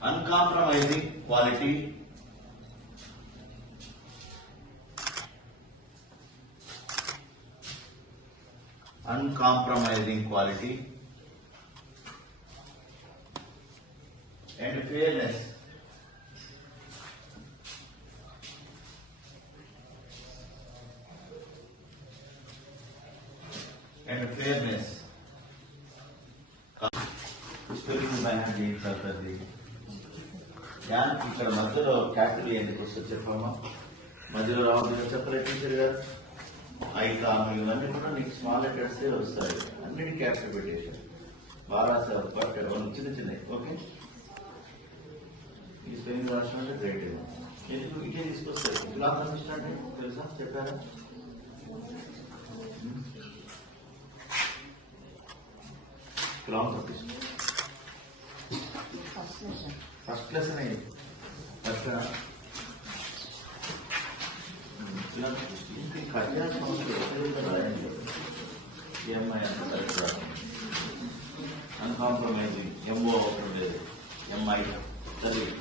uncompromising quality, uncompromising quality and fairness. And fairness. Spelling by hand is the ఇక్కడ మధ్యలో capital ఎందుకు వస్తుంది చెప్పమ్మా? మధ్యలో రావద్దు చెప్పలే టీచర్ గారు. ఐ కామ్ ఇవన్నీ కూడా నీకు స్మాల్ లెటర్స్ వస్తాయి. అన్నిటి క్యాపిటల్ పెట్టేశారు. బాగా రాశారు బట్ చిన్న చిన్నవి. ఓకే, ఈ స్పెల్లింగ్ రాసిన అంటే గ్రేట్. ఎందుకు ఇదే తీసుకొస్తారు? ఇలా కనిపిస్తున్నట్టే తెలుసా? చెప్పారా? క్లాస్ ఫస్ట్ లెసన్ అయ్యింది. ఫస్ట్ కళ్యాణ ఎంఐ అంత కరెక్ట్ రాదు. అన్కాంప్రమైజింగ్ ఎంఓ ఒకటి ఉండేది. ఎంఐ చదివి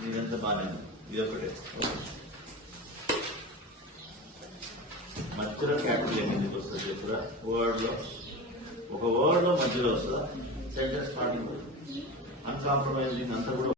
మీరంతా బాగానే ఇది ఒకటే. మధ్యలో క్యాపిటల్ ఎందుకు వస్తుంది చెప్పురా? వర్డ్లో ఒక వర్డ్లో మధ్యలో వస్తుందా? సెంటెన్స్ స్టార్టింగ్ అన్కాంప్రమైజింగ్ అంతా కూడా